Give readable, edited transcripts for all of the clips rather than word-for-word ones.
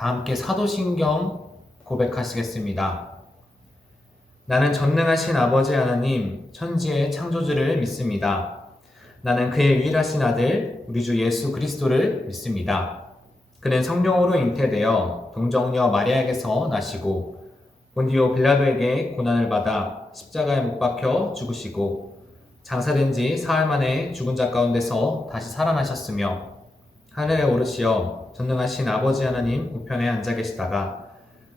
다 함께 사도신경 고백하시겠습니다. 나는 전능하신 아버지 하나님, 천지의 창조주를 믿습니다. 나는 그의 유일하신 아들, 우리 주 예수 그리스도를 믿습니다. 그는 성령으로 잉태되어 동정녀 마리아에게서 나시고 본디오 빌라도에게 고난을 받아 십자가에 못 박혀 죽으시고 장사된 지 사흘 만에 죽은 자 가운데서 다시 살아나셨으며 하늘에 오르시어 전능하신 아버지 하나님 우편에 앉아 계시다가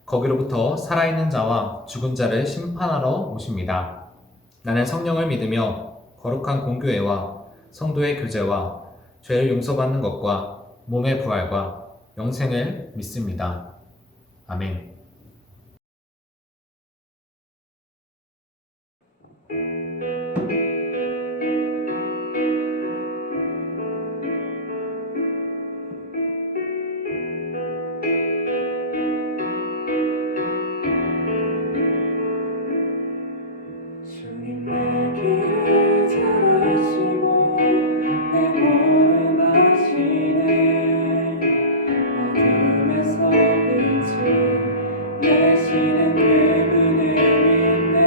거기로부터 살아있는 자와 죽은 자를 심판하러 오십니다. 나는 성령을 믿으며 거룩한 공교회와 성도의 교제와 죄를 용서받는 것과 몸의 부활과 영생을 믿습니다. 아멘. 주님 내 길을 잘하시고 내 몸을 마시네 어둠에서 빛을 내시는 그분을 믿네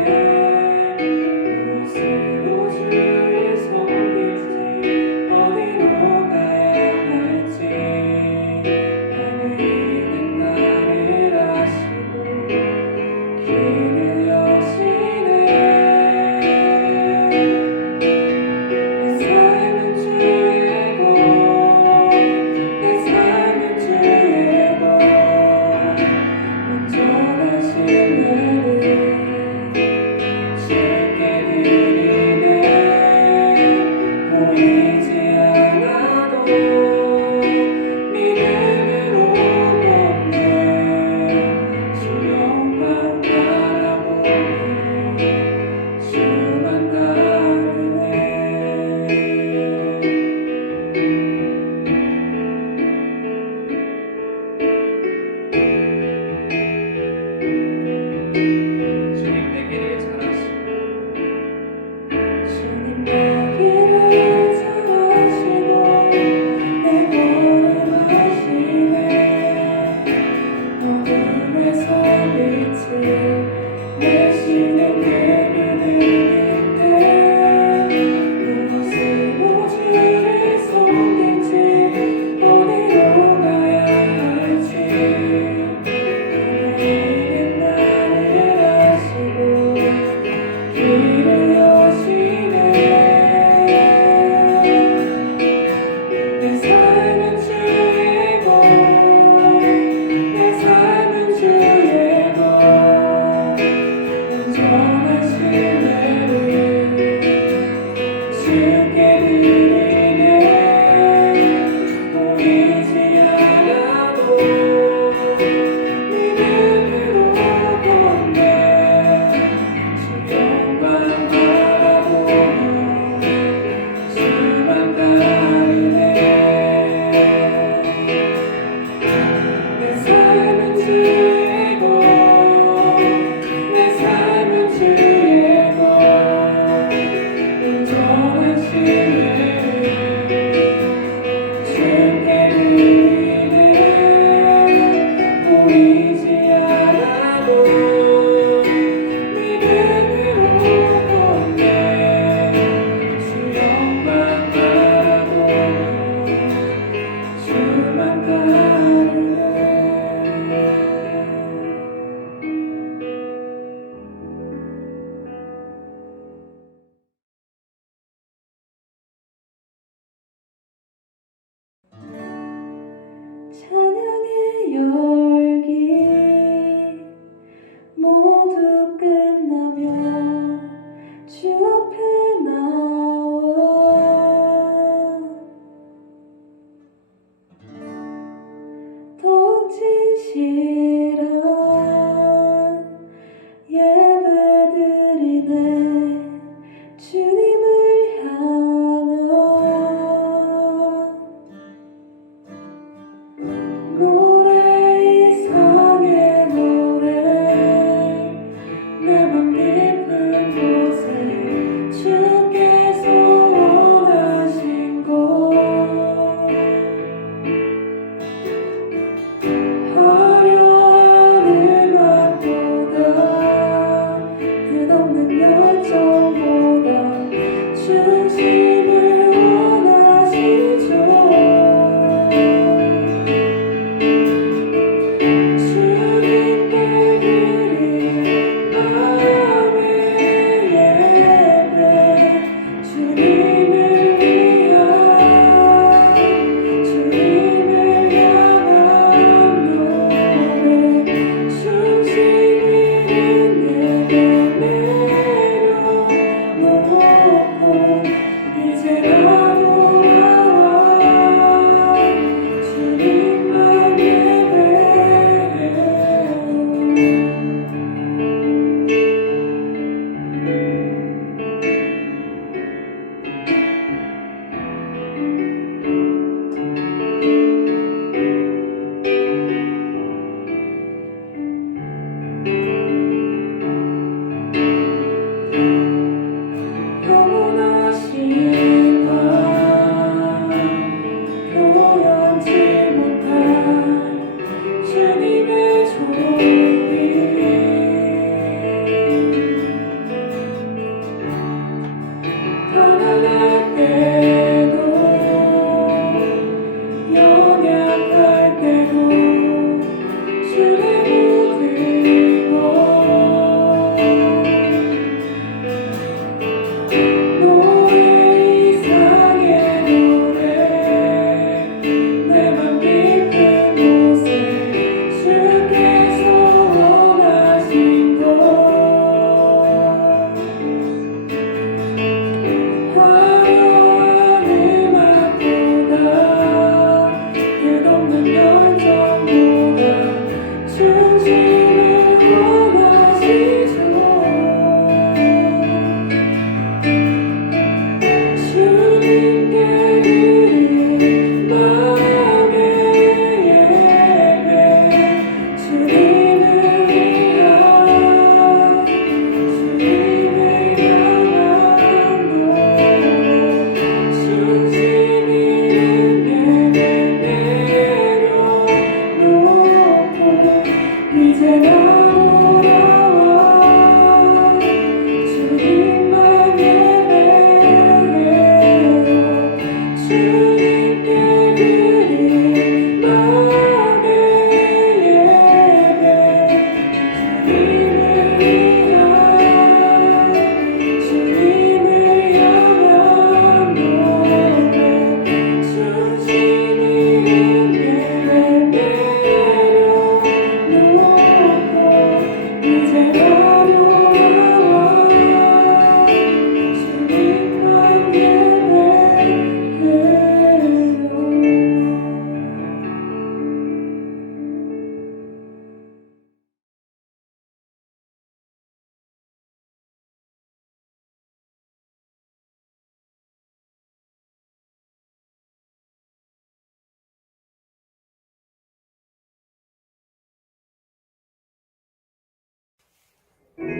나의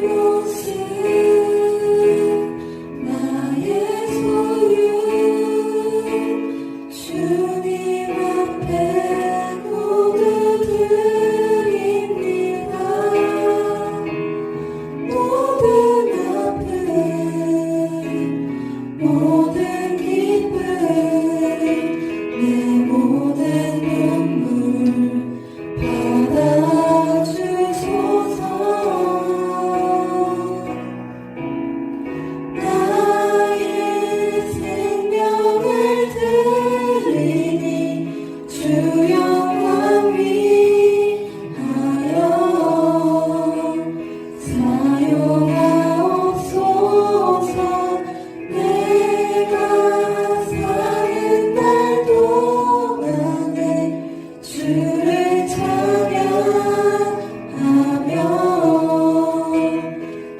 모습 나의 소유 주님 앞에 모두 드립니다. 모든 아픔 모든 기쁨 내 모든 눈물 받아주소서. 나의 생명을 드리니 주 영광 위하여 사용하옵소서. 내가 사는 날 동안에 주를 찬양하며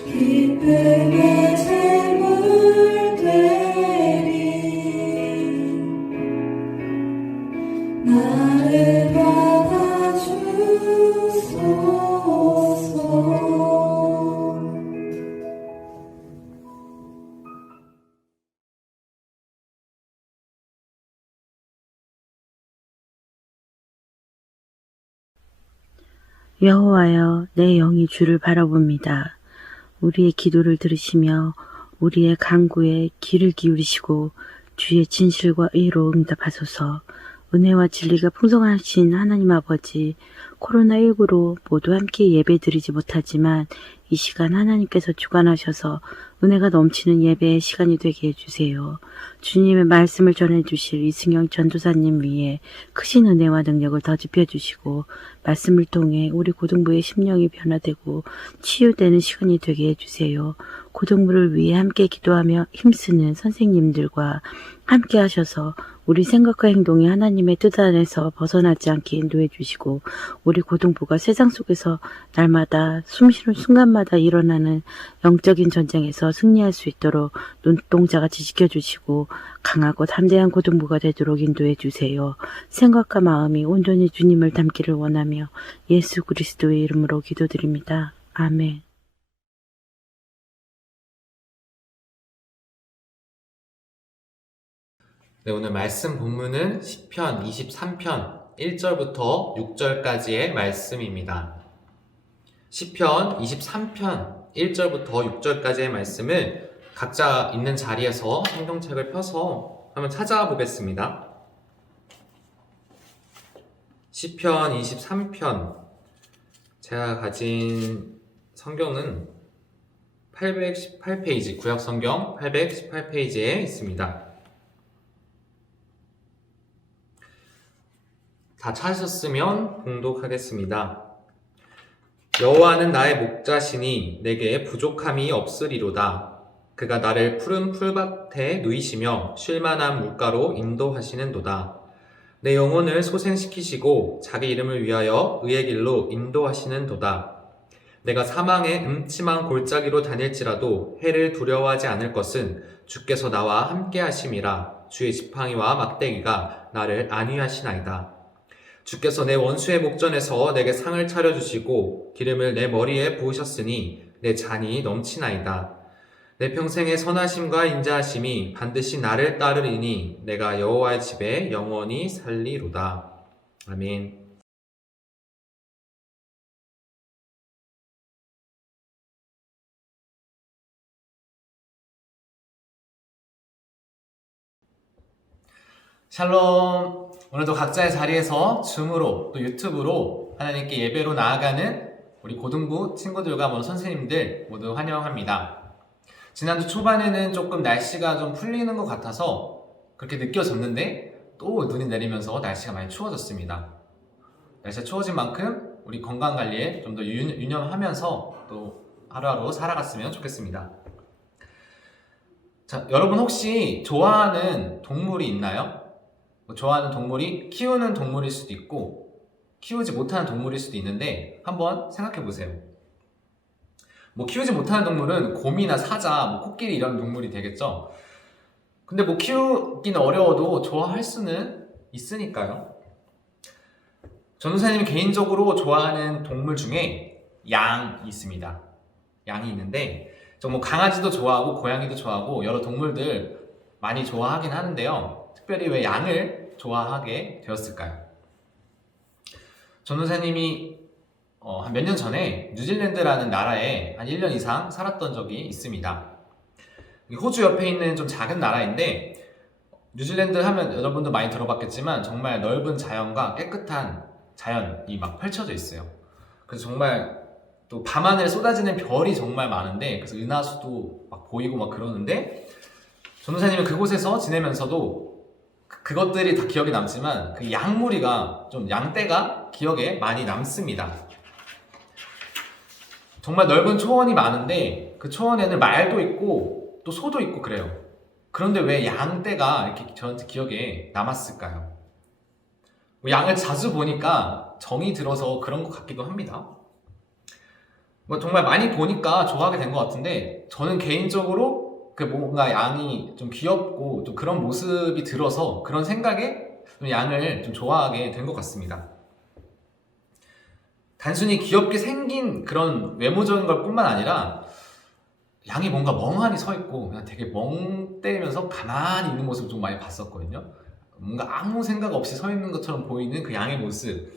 기쁨의 샘물 되리. 나를 받아주소서. 여호와여, 내 영이 주를 바라봅니다. 우리의 기도를 들으시며 우리의 간구에 귀를 기울이시고 주의 진실과 의로 응답하소서. 은혜와 진리가 풍성하신 하나님 아버지, 코로나19로 모두 함께 예배드리지 못하지만 이 시간 하나님께서 주관하셔서 은혜가 넘치는 예배의 시간이 되게 해주세요. 주님의 말씀을 전해주실 이승영 전도사님 위에 크신 은혜와 능력을 더 짚어주시고 말씀을 통해 우리 고등부의 심령이 변화되고 치유되는 시간이 되게 해주세요. 고등부를 위해 함께 기도하며 힘쓰는 선생님들과 함께 하셔서 우리 생각과 행동이 하나님의 뜻 안에서 벗어나지 않게 인도해 주시고 우리 고등부가 세상 속에서 날마다 숨쉬는 순간마다 일어나는 영적인 전쟁에서 승리할 수 있도록 눈동자같이 지켜주시고 강하고 담대한 고등부가 되도록 인도해 주세요. 생각과 마음이 온전히 주님을 닮기를 원하며 예수 그리스도의 이름으로 기도드립니다. 아멘. 네, 오늘 말씀 본문은 시편 23편 1절부터 6절까지의 말씀입니다. 시편 23편 1절부터 6절까지의 말씀을 각자 있는 자리에서 성경책을 펴서 한번 찾아보겠습니다. 시편 23편, 제가 가진 성경은 818페이지, 구약성경 818페이지에 있습니다. 다 찾으셨으면 봉독하겠습니다. 여호와는 나의 목자시니 내게 부족함이 없으리로다. 그가 나를 푸른 풀밭에 누이시며 쉴만한 물가로 인도하시는도다. 내 영혼을 소생시키시고 자기 이름을 위하여 의의 길로 인도하시는도다. 내가 사망의 음침한 골짜기로 다닐지라도 해를 두려워하지 않을 것은 주께서 나와 함께 하심이라. 주의 지팡이와 막대기가 나를 안위하시나이다. 주께서 내 원수의 목전에서 내게 상을 차려주시고 기름을 내 머리에 부으셨으니 내 잔이 넘치나이다. 내 평생의 선하심과 인자하심이 반드시 나를 따르리니 내가 여호와의 집에 영원히 살리로다. 아멘. 샬롬. 오늘도 각자의 자리에서 줌으로 또 유튜브로 하나님께 예배로 나아가는 우리 고등부 친구들과 선생님들 모두 환영합니다. 지난주 초반에는 조금 날씨가 좀 풀리는 것 같아서 그렇게 느껴졌는데 또 눈이 내리면서 날씨가 많이 추워졌습니다. 날씨가 추워진 만큼 우리 건강관리에 좀 더 유념하면서 또 하루하루 살아갔으면 좋겠습니다. 자, 여러분 혹시 좋아하는 동물이 있나요? 좋아하는 동물이 키우는 동물일 수도 있고 키우지 못하는 동물일 수도 있는데 한번 생각해 보세요. 뭐 키우지 못하는 동물은 곰이나 사자, 뭐 코끼리 이런 동물이 되겠죠. 근데 뭐 키우기는 어려워도 좋아할 수는 있으니까요. 전도사님이 개인적으로 좋아하는 동물 중에 양이 있습니다. 양이 있는데 뭐 강아지도 좋아하고 고양이도 좋아하고 여러 동물들 많이 좋아하긴 하는데요. 특별히 왜 양을 좋아하게 되었을까요? 전도사님이 한 몇 년 전에 뉴질랜드라는 나라에 한 1년 이상 살았던 적이 있습니다. 호주 옆에 있는 좀 작은 나라인데 뉴질랜드 하면 여러분도 많이 들어봤겠지만 정말 넓은 자연과 깨끗한 자연이 막 펼쳐져 있어요. 그래서 정말 또 밤하늘에 쏟아지는 별이 정말 많은데 그래서 은하수도 막 보이고 막 그러는데 전도사님은 그곳에서 지내면서도 그것들이 다 기억에 남지만 그 양무리가 좀 양떼가 기억에 많이 남습니다. 정말 넓은 초원이 많은데 그 초원에는 말도 있고 또 소도 있고 그래요. 그런데 왜 양떼가 이렇게 저한테 기억에 남았을까요? 양을 자주 보니까 정이 들어서 그런 것 같기도 합니다. 뭐 정말 많이 보니까 좋아하게 된 것 같은데 저는 개인적으로 그 뭔가 양이 좀 귀엽고 좀 그런 모습이 들어서 그런 생각에 좀 양을 좀 좋아하게 된 것 같습니다. 단순히 귀엽게 생긴 그런 외모적인 걸 뿐만 아니라 양이 뭔가 멍하니 서 있고 그냥 되게 멍 때리면서 가만히 있는 모습을 좀 많이 봤었거든요. 뭔가 아무 생각 없이 서 있는 것처럼 보이는 그 양의 모습.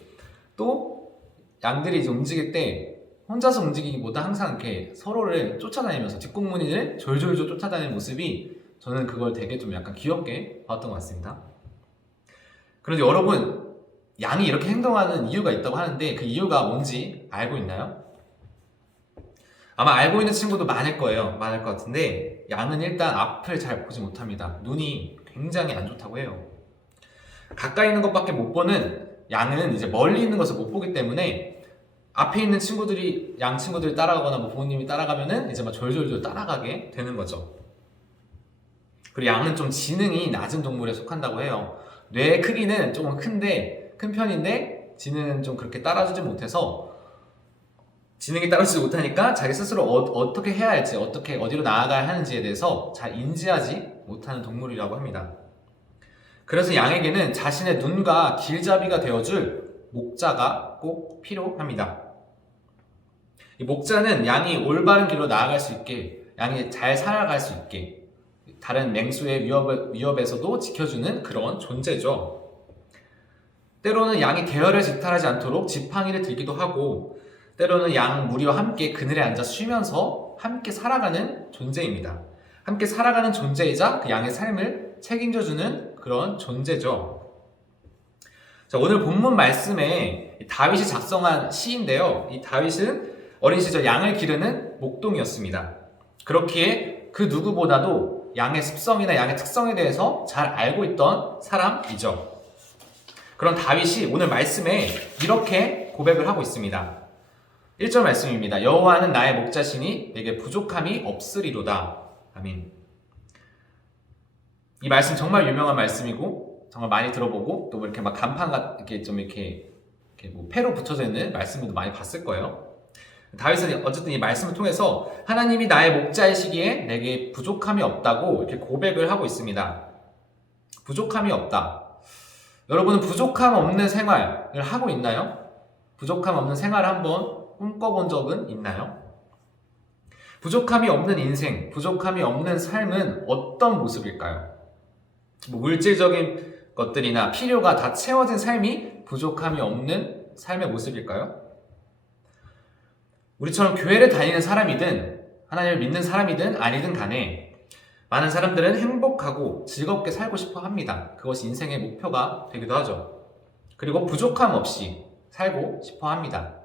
또 양들이 이제 움직일 때 혼자서 움직이기보다 항상 이렇게 서로를 쫓아다니면서 뒷공무니를 졸졸졸 쫓아다니는 모습이 저는 그걸 되게 좀 약간 귀엽게 봤던 것 같습니다. 그런데 여러분, 양이 이렇게 행동하는 이유가 있다고 하는데 그 이유가 뭔지 알고 있나요? 아마 알고 있는 친구도 많을 거예요. 많을 것 같은데 양은 일단 앞을 잘 보지 못합니다. 눈이 굉장히 안 좋다고 해요. 가까이 있는 것밖에 못 보는 양은 이제 멀리 있는 것을 못 보기 때문에 앞에 있는 친구들이 양 친구들이 따라가거나 뭐 부모님이 따라가면은 이제 막 졸졸졸 따라가게 되는 거죠. 그리고 양은 좀 지능이 낮은 동물에 속한다고 해요. 뇌의 크기는 조금 큰 편인데 지능은 좀 그렇게 따라주지 못해서 지능이 따라주지 못하니까 자기 스스로 어떻게 해야 할지 어떻게 어디로 나아가야 하는지에 대해서 잘 인지하지 못하는 동물이라고 합니다. 그래서 양에게는 자신의 눈과 길잡이가 되어줄 목자가 꼭 필요합니다. 이 목자는 양이 올바른 길로 나아갈 수 있게, 양이 잘 살아갈 수 있게 다른 맹수의 위협에서도 지켜주는 그런 존재죠. 때로는 양이 대열을 지탈하지 않도록 지팡이를 들기도 하고 때로는 양 무리와 함께 그늘에 앉아 쉬면서 함께 살아가는 존재입니다. 함께 살아가는 존재이자 그 양의 삶을 책임져주는 그런 존재죠. 자, 오늘 본문 말씀에 다윗이 작성한 시인데요. 이 다윗은 어린 시절 양을 기르는 목동이었습니다. 그렇기에 그 누구보다도 양의 습성이나 양의 특성에 대해서 잘 알고 있던 사람이죠. 그런 다윗이 오늘 말씀에 이렇게 고백을 하고 있습니다. 1절 말씀입니다. 여호와는 나의 목자시니 내게 부족함이 없으리로다. 아멘. 이 말씀 정말 유명한 말씀이고 정말 많이 들어보고 또 이렇게 막 간판 이렇게 좀 이렇게 뭐 패로 붙여져 있는 말씀들도 많이 봤을 거예요. 다윗은 어쨌든 이 말씀을 통해서 하나님이 나의 목자이시기에 내게 부족함이 없다고 이렇게 고백을 하고 있습니다. 부족함이 없다. 여러분은 부족함 없는 생활을 하고 있나요? 부족함 없는 생활을 한번 꿈꿔본 적은 있나요? 부족함이 없는 인생, 부족함이 없는 삶은 어떤 모습일까요? 뭐 물질적인 것들이나 필요가 다 채워진 삶이 부족함이 없는 삶의 모습일까요? 우리처럼 교회를 다니는 사람이든 하나님을 믿는 사람이든 아니든 간에 많은 사람들은 행복하고 즐겁게 살고 싶어 합니다. 그것이 인생의 목표가 되기도 하죠. 그리고 부족함 없이 살고 싶어 합니다.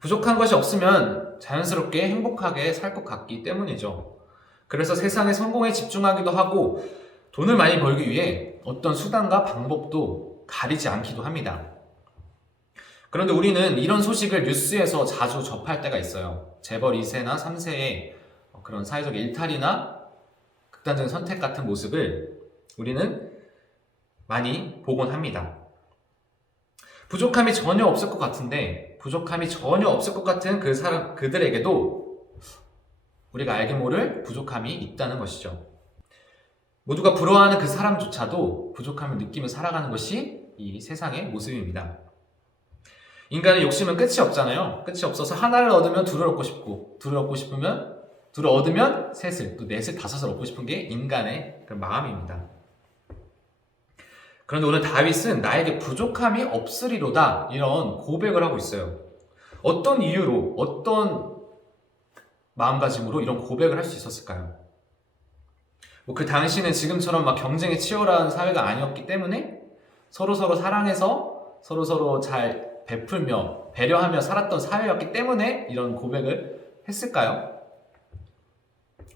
부족한 것이 없으면 자연스럽게 행복하게 살 것 같기 때문이죠. 그래서 세상의 성공에 집중하기도 하고 돈을 많이 벌기 위해 어떤 수단과 방법도 가리지 않기도 합니다. 그런데 우리는 이런 소식을 뉴스에서 자주 접할 때가 있어요. 재벌 2세나 3세의 그런 사회적 일탈이나 극단적인 선택 같은 모습을 우리는 많이 보곤 합니다. 부족함이 전혀 없을 것 같은데, 부족함이 전혀 없을 것 같은 그들에게도 우리가 알게 모를 부족함이 있다는 것이죠. 모두가 부러워하는 그 사람조차도 부족함을 느끼며 살아가는 것이 이 세상의 모습입니다. 인간의 욕심은 끝이 없잖아요. 끝이 없어서 하나를 얻으면 둘을 얻고 싶고, 둘을 얻고 싶으면 둘을 얻으면 셋을, 또 넷을, 다섯을 얻고 싶은 게 인간의 그런 마음입니다. 그런데 오늘 다윗은 나에게 부족함이 없으리로다, 이런 고백을 하고 있어요. 어떤 이유로, 어떤 마음가짐으로 이런 고백을 할 수 있었을까요? 그 당시는 지금처럼 막 경쟁이 치열한 사회가 아니었기 때문에 서로서로 사랑해서 서로서로 잘 베풀며 배려하며 살았던 사회였기 때문에 이런 고백을 했을까요?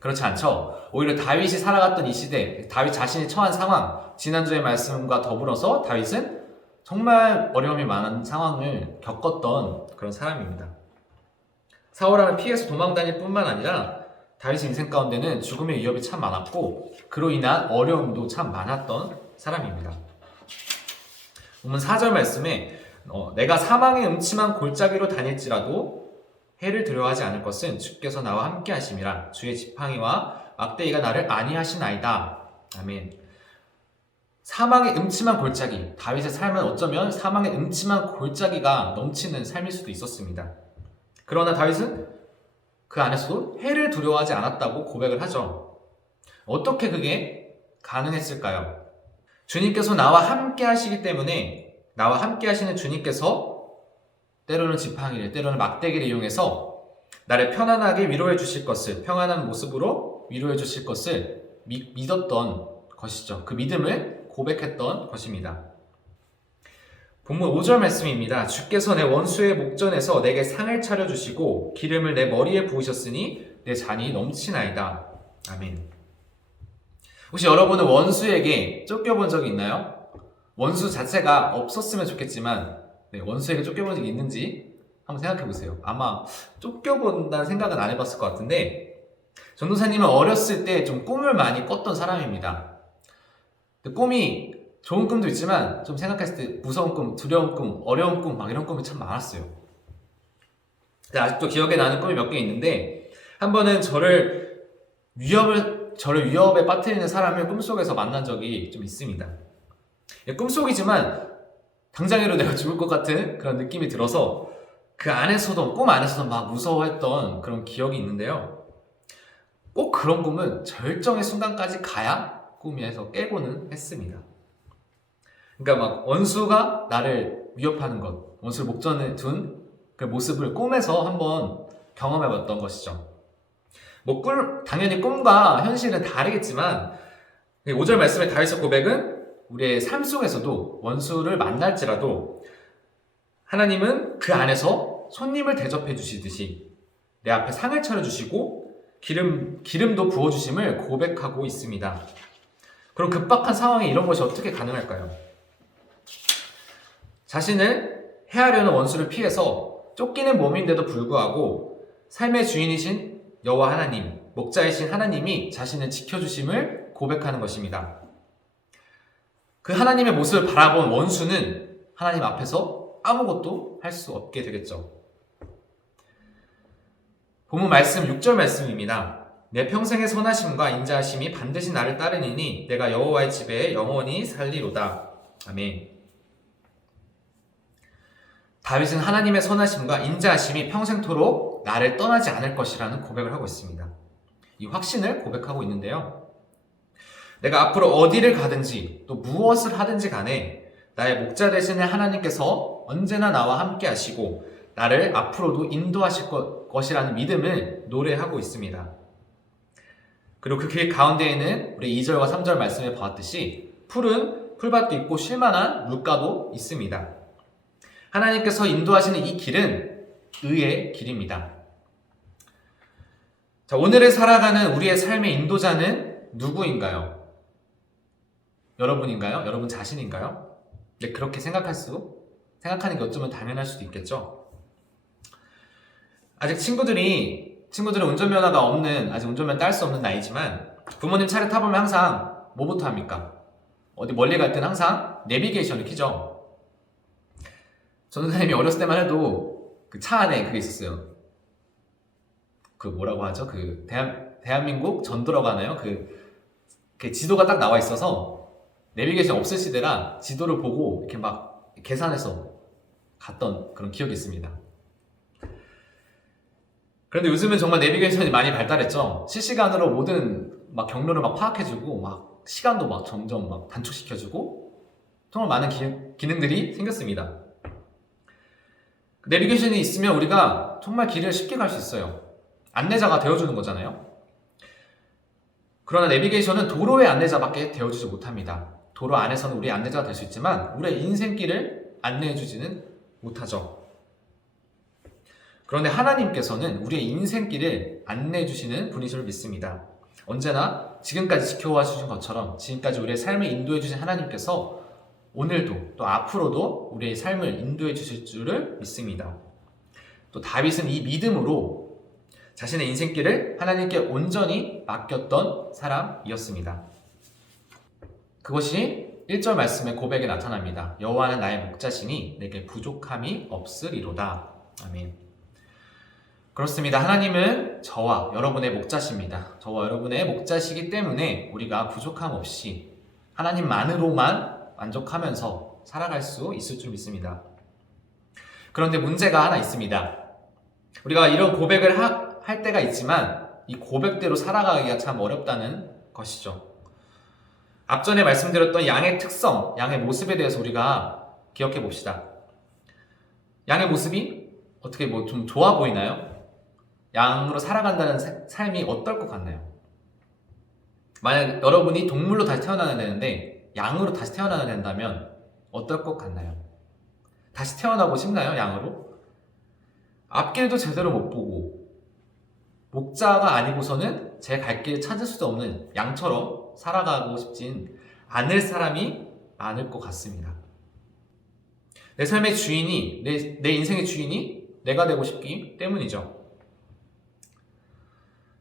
그렇지 않죠. 오히려 다윗이 살아갔던 이 시대, 다윗 자신이 처한 상황, 지난주의 말씀과 더불어서 다윗은 정말 어려움이 많은 상황을 겪었던 그런 사람입니다. 사울왕을 피해서 도망다닐 뿐만 아니라 다윗의 인생 가운데는 죽음의 위협이 참 많았고 그로 인한 어려움도 참 많았던 사람입니다. 본문 4절 말씀에 내가 사망의 음침한 골짜기로 다닐지라도 해를 두려워하지 않을 것은 주께서 나와 함께 하심이라. 주의 지팡이와 막대기가 나를 안위하시나이다. 아멘. 사망의 음침한 골짜기, 다윗의 삶은 어쩌면 사망의 음침한 골짜기가 넘치는 삶일 수도 있었습니다. 그러나 다윗은 그 안에서도 해를 두려워하지 않았다고 고백을 하죠. 어떻게 그게 가능했을까요? 주님께서 나와 함께 하시기 때문에, 나와 함께 하시는 주님께서 때로는 지팡이를, 때로는 막대기를 이용해서 나를 편안하게 위로해 주실 것을, 평안한 모습으로 위로해 주실 것을 믿었던 것이죠. 그 믿음을 고백했던 것입니다. 본문 5절 말씀입니다. 주께서 내 원수의 목전에서 내게 상을 차려주시고 기름을 내 머리에 부으셨으니 내 잔이 넘치나이다. 아멘. 혹시 여러분은 원수에게 쫓겨본 적이 있나요? 원수 자체가 없었으면 좋겠지만 원수에게 쫓겨본 적이 있는지 한번 생각해 보세요. 아마 쫓겨본다는 생각은 안 해봤을 것 같은데, 전도사님은 어렸을 때 좀 꿈을 많이 꿨던 사람입니다. 꿈이 좋은 꿈도 있지만 좀 생각했을 때 무서운 꿈, 두려운 꿈, 어려운 꿈, 막 이런 꿈이 참 많았어요. 아직도 기억에 나는 꿈이 몇 개 있는데, 한 번은 저를 위협에 빠뜨리는 사람을 꿈속에서 만난 적이 좀 있습니다. 꿈속이지만 당장이라도 내가 죽을 것 같은 그런 느낌이 들어서 그 안에서도, 꿈 안에서도 막 무서워했던 그런 기억이 있는데요. 꼭 그런 꿈은 절정의 순간까지 가야 꿈에서 깨고는 했습니다. 그러니까 막 원수가 나를 위협하는 것, 원수를 목전에 둔 그 모습을 꿈에서 한번 경험해봤던 것이죠. 당연히 꿈과 현실은 다르겠지만 5절 말씀의 다윗의 고백은 우리의 삶 속에서도 원수를 만날지라도 하나님은 그 안에서 손님을 대접해 주시듯이 내 앞에 상을 차려주시고 기름도 부어주심을 고백하고 있습니다. 그럼 급박한 상황에 이런 것이 어떻게 가능할까요? 자신을 해하려는 원수를 피해서 쫓기는 몸인데도 불구하고 삶의 주인이신 여호와 하나님, 목자이신 하나님이 자신을 지켜주심을 고백하는 것입니다. 그 하나님의 모습을 바라본 원수는 하나님 앞에서 아무것도 할 수 없게 되겠죠. 본문 말씀 6절 말씀입니다. 내 평생의 선하심과 인자하심이 반드시 나를 따르니니 내가 여호와의 집에 영원히 살리로다. 아멘. 다윗은 하나님의 선하심과 인자하심이 평생토록 나를 떠나지 않을 것이라는 고백을 하고 있습니다. 이 확신을 고백하고 있는데요. 내가 앞으로 어디를 가든지 또 무엇을 하든지 간에 나의 목자 되시는 하나님께서 언제나 나와 함께 하시고 나를 앞으로도 인도하실 것이라는 믿음을 노래하고 있습니다. 그리고 그 길 가운데에는 우리 2절과 3절 말씀에 보았듯이 푸른 풀밭도 있고 쉴만한 물가도 있습니다. 하나님께서 인도하시는 이 길은 의의 길입니다. 자, 오늘을 살아가는 우리의 삶의 인도자는 누구인가요? 여러분인가요? 여러분 자신인가요? 네, 그렇게 생각하는 게 어쩌면 당연할 수도 있겠죠. 아직 친구들은 운전면허가 없는, 아직 운전면허 딸 수 없는 나이지만 부모님 차를 타보면 항상 뭐부터 합니까? 어디 멀리 갈 때는 항상 내비게이션을 켜죠. 전도사님이 어렸을 때만 해도 그 차 안에 그게 있었어요. 그 뭐라고 하죠? 그 대한민국 전도라고 하나요? 그 지도가 딱 나와 있어서 내비게이션 없을 시대라 지도를 보고 이렇게 막 계산해서 갔던 그런 기억이 있습니다. 그런데 요즘은 정말 내비게이션이 많이 발달했죠. 실시간으로 모든 막 경로를 막 파악해주고 막 시간도 막 점점 막 단축시켜주고 정말 많은 기능들이 생겼습니다. 내비게이션이 있으면 우리가 정말 길을 쉽게 갈 수 있어요. 안내자가 되어주는 거잖아요. 그러나 내비게이션은 도로의 안내자밖에 되어주지 못합니다. 도로 안에서는 우리 안내자가 될 수 있지만 우리의 인생길을 안내해주지는 못하죠. 그런데 하나님께서는 우리의 인생길을 안내해주시는 분이심을 믿습니다. 언제나 지금까지 지켜와 주신 것처럼 지금까지 우리의 삶을 인도해 주신 하나님께서 오늘도 또 앞으로도 우리의 삶을 인도해 주실 줄을 믿습니다. 또 다윗은 이 믿음으로 자신의 인생길을 하나님께 온전히 맡겼던 사람이었습니다. 그것이 1절 말씀의 고백에 나타납니다. 여호와는 나의 목자시니 내게 부족함이 없으리로다. 아멘. 그렇습니다. 하나님은 저와 여러분의 목자십니다. 저와 여러분의 목자시기 때문에 우리가 부족함 없이 하나님만으로만 만족하면서 살아갈 수 있을 줄 믿습니다. 그런데 문제가 하나 있습니다. 우리가 이런 고백을 할 때가 있지만 이 고백대로 살아가기가 참 어렵다는 것이죠. 앞전에 말씀드렸던 양의 특성, 양의 모습에 대해서 우리가 기억해 봅시다. 양의 모습이 어떻게 뭐 좀 좋아 보이나요? 양으로 살아간다는 삶이 어떨 것 같나요? 만약 여러분이 동물로 다시 태어나야 되는데 양으로 다시 태어나야 된다면 어떨 것 같나요? 다시 태어나고 싶나요? 양으로? 앞길도 제대로 못 보고 목자가 아니고서는 제 갈 길 찾을 수도 없는 양처럼 살아가고 싶진 않을 사람이 많을 것 같습니다. 내 삶의 주인이, 내 인생의 주인이 내가 되고 싶기 때문이죠.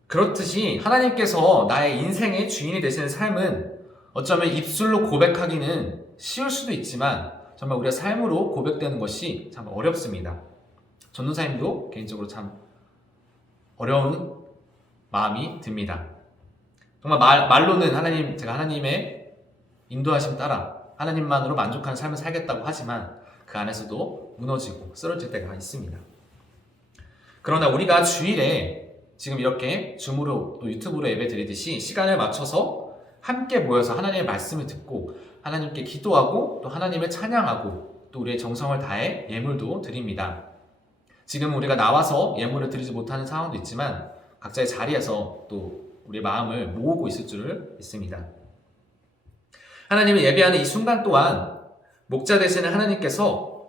그렇듯이 하나님께서 나의 인생의 주인이 되시는 삶은 어쩌면 입술로 고백하기는 쉬울 수도 있지만 정말 우리가 삶으로 고백되는 것이 참 어렵습니다. 전도사님도 개인적으로 참 어려운 마음이 듭니다. 정말 말로는 제가 하나님의 인도하심 따라 하나님만으로 만족하는 삶을 살겠다고 하지만 그 안에서도 무너지고 쓰러질 때가 있습니다. 그러나 우리가 주일에 지금 이렇게 줌으로 또 유튜브로 예배 드리듯이 시간을 맞춰서 함께 모여서 하나님의 말씀을 듣고 하나님께 기도하고 또 하나님을 찬양하고 또 우리의 정성을 다해 예물도 드립니다. 지금 우리가 나와서 예물을 드리지 못하는 상황도 있지만 각자의 자리에서 또 우리의 마음을 모으고 있을 줄을 믿습니다. 하나님을 예배하는 이 순간 또한 목자 되시는 하나님께서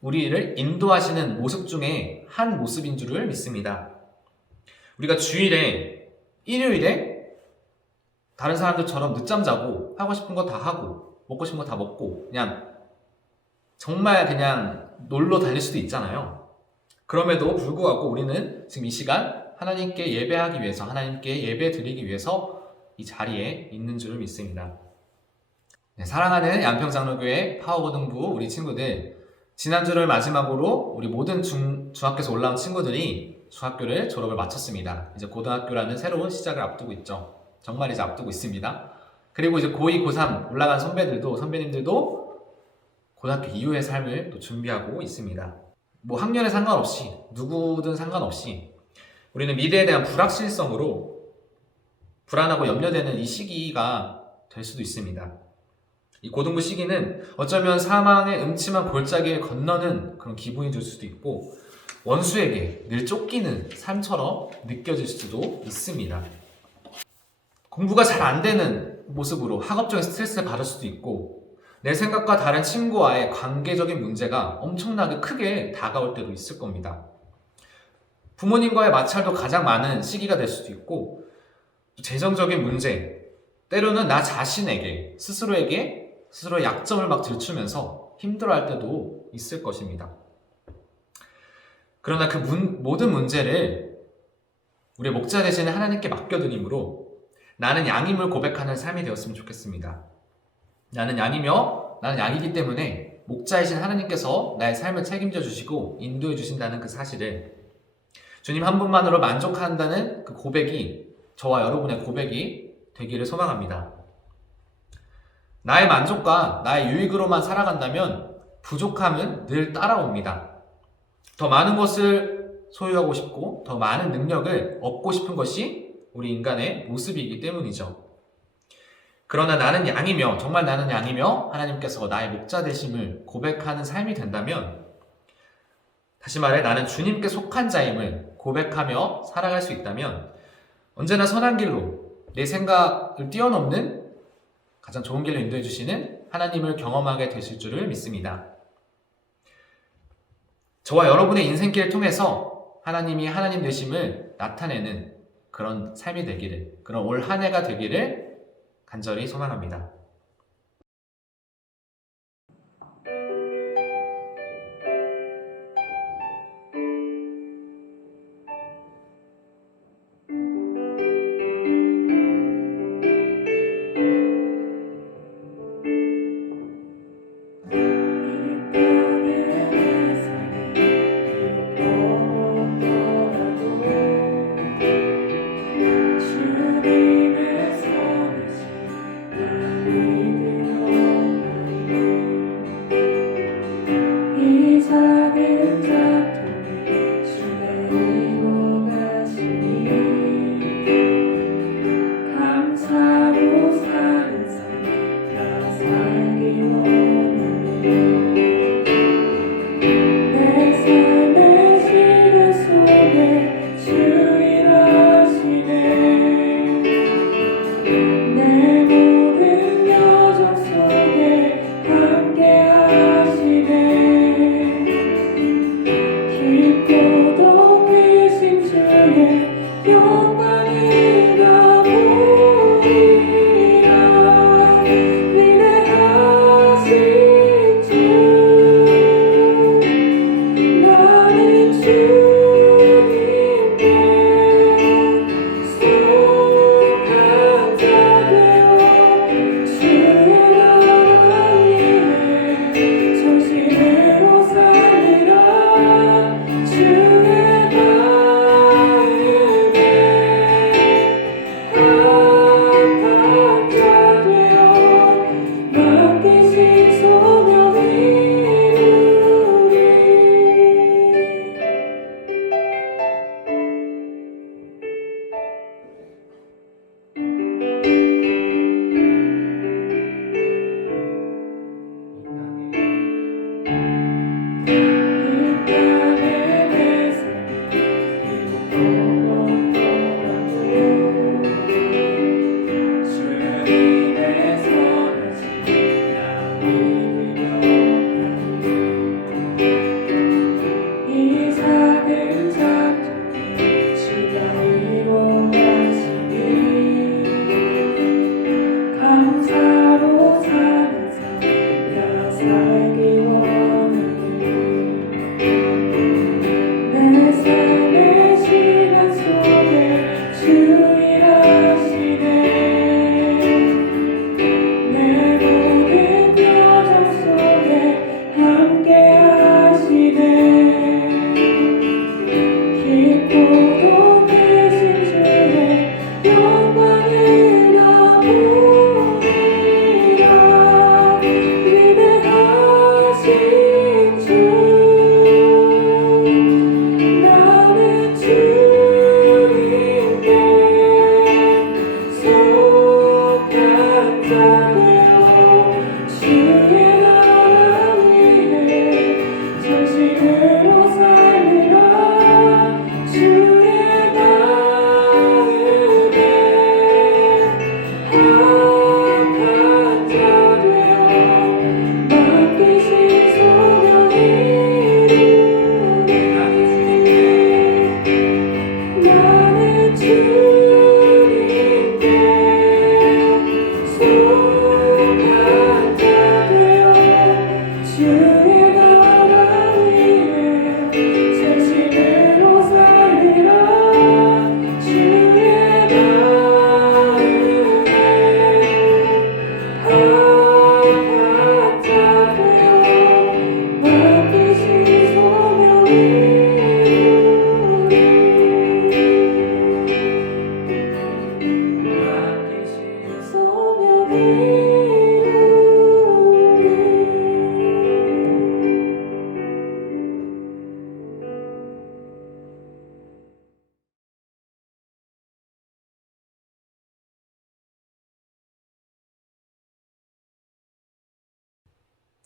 우리를 인도하시는 모습 중에 한 모습인 줄을 믿습니다. 우리가 주일에, 일요일에 다른 사람들처럼 늦잠 자고 하고 싶은 거 다 하고 먹고 싶은 거 다 먹고 정말 그냥 놀러 다닐 수도 있잖아요. 그럼에도 불구하고 우리는 지금 이 시간 하나님께 예배하기 위해서, 하나님께 예배 드리기 위해서 이 자리에 있는 줄을 믿습니다. 네, 사랑하는 양평장로교회 파워고등부 우리 친구들, 지난주를 마지막으로 우리 모든 중학교에서 올라온 친구들이 중학교를 졸업을 마쳤습니다. 이제 고등학교라는 새로운 시작을 앞두고 있죠. 정말 이제 앞두고 있습니다. 그리고 이제 고2, 고3 올라간 선배님들도 고등학교 이후의 삶을 또 준비하고 있습니다. 뭐 학년에 상관없이, 누구든 상관없이 우리는 미래에 대한 불확실성으로 불안하고 염려되는 이 시기가 될 수도 있습니다. 이 고등부 시기는 어쩌면 사망의 음침한 골짜기를 건너는 그런 기분이 들 수도 있고 원수에게 늘 쫓기는 삶처럼 느껴질 수도 있습니다. 공부가 잘 안 되는 모습으로 학업적인 스트레스를 받을 수도 있고 내 생각과 다른 친구와의 관계적인 문제가 엄청나게 크게 다가올 때도 있을 겁니다. 부모님과의 마찰도 가장 많은 시기가 될 수도 있고 재정적인 문제, 때로는 나 자신에게 스스로의 약점을 막 들추면서 힘들어할 때도 있을 것입니다. 그러나 그 모든 문제를 우리의 목자 되시는 하나님께 맡겨드림으로 나는 양임을 고백하는 삶이 되었으면 좋겠습니다. 나는 양이며 나는 양이기 때문에 목자이신 하나님께서 나의 삶을 책임져 주시고 인도해 주신다는 그 사실을, 주님 한 분만으로 만족한다는 그 고백이 저와 여러분의 고백이 되기를 소망합니다. 나의 만족과 나의 유익으로만 살아간다면 부족함은 늘 따라옵니다. 더 많은 것을 소유하고 싶고 더 많은 능력을 얻고 싶은 것이 우리 인간의 모습이기 때문이죠. 그러나 나는 양이며, 정말 나는 양이며 하나님께서 나의 목자 되심을 고백하는 삶이 된다면, 다시 말해 나는 주님께 속한 자임을 고백하며 살아갈 수 있다면 언제나 선한 길로 내 생각을 뛰어넘는 가장 좋은 길로 인도해 주시는 하나님을 경험하게 되실 줄을 믿습니다. 저와 여러분의 인생길을 통해서 하나님이 하나님 되심을 나타내는 그런 삶이 되기를, 그런 올 한 해가 되기를 간절히 소망합니다.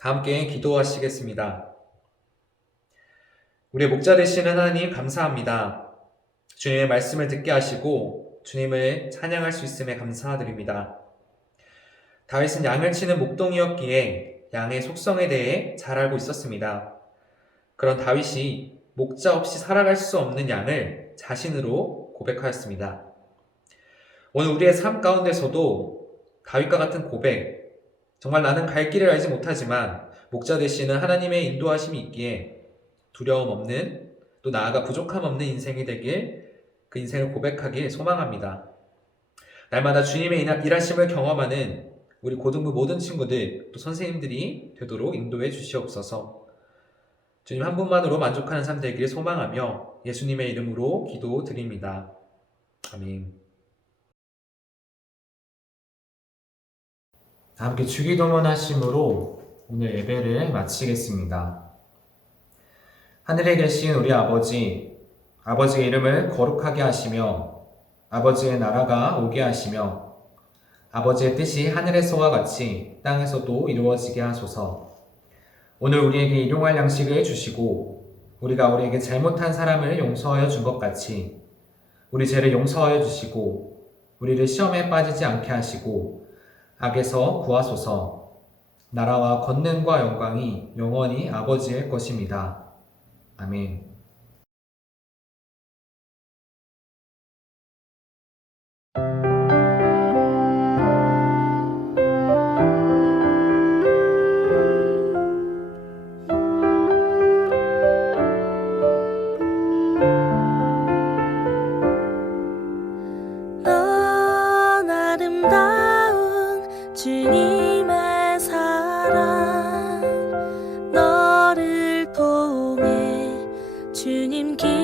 다 함께 기도하시겠습니다. 우리의 목자 되시는 하나님 감사합니다. 주님의 말씀을 듣게 하시고 주님을 찬양할 수 있음에 감사드립니다. 다윗은 양을 치는 목동이었기에 양의 속성에 대해 잘 알고 있었습니다. 그런 다윗이 목자 없이 살아갈 수 없는 양을 자신으로 고백하였습니다. 오늘 우리의 삶 가운데서도 다윗과 같은 고백, 정말 나는 갈 길을 알지 못하지만 목자 되시는 하나님의 인도하심이 있기에 두려움 없는, 또 나아가 부족함 없는 인생이 되길, 그 인생을 고백하길 소망합니다. 날마다 주님의 일하심을 경험하는 우리 고등부 모든 친구들, 또 선생님들이 되도록 인도해 주시옵소서. 주님 한 분만으로 만족하는 삶 되기를 소망하며 예수님의 이름으로 기도드립니다. 아멘. 함께 주기도문 하심으로 오늘 예배를 마치겠습니다. 하늘에 계신 우리 아버지, 아버지의 이름을 거룩하게 하시며 아버지의 나라가 오게 하시며 아버지의 뜻이 하늘에서와 같이 땅에서도 이루어지게 하소서. 오늘 우리에게 일용할 양식을 주시고 우리가 우리에게 잘못한 사람을 용서하여 준 것 같이 우리 죄를 용서하여 주시고 우리를 시험에 빠지지 않게 하시고 악에서 구하소서. 나라와 권능과 영광이 영원히 아버지의 것입니다. 아멘. 넌 아름다운 주님의 사랑 너를 통해 주님 길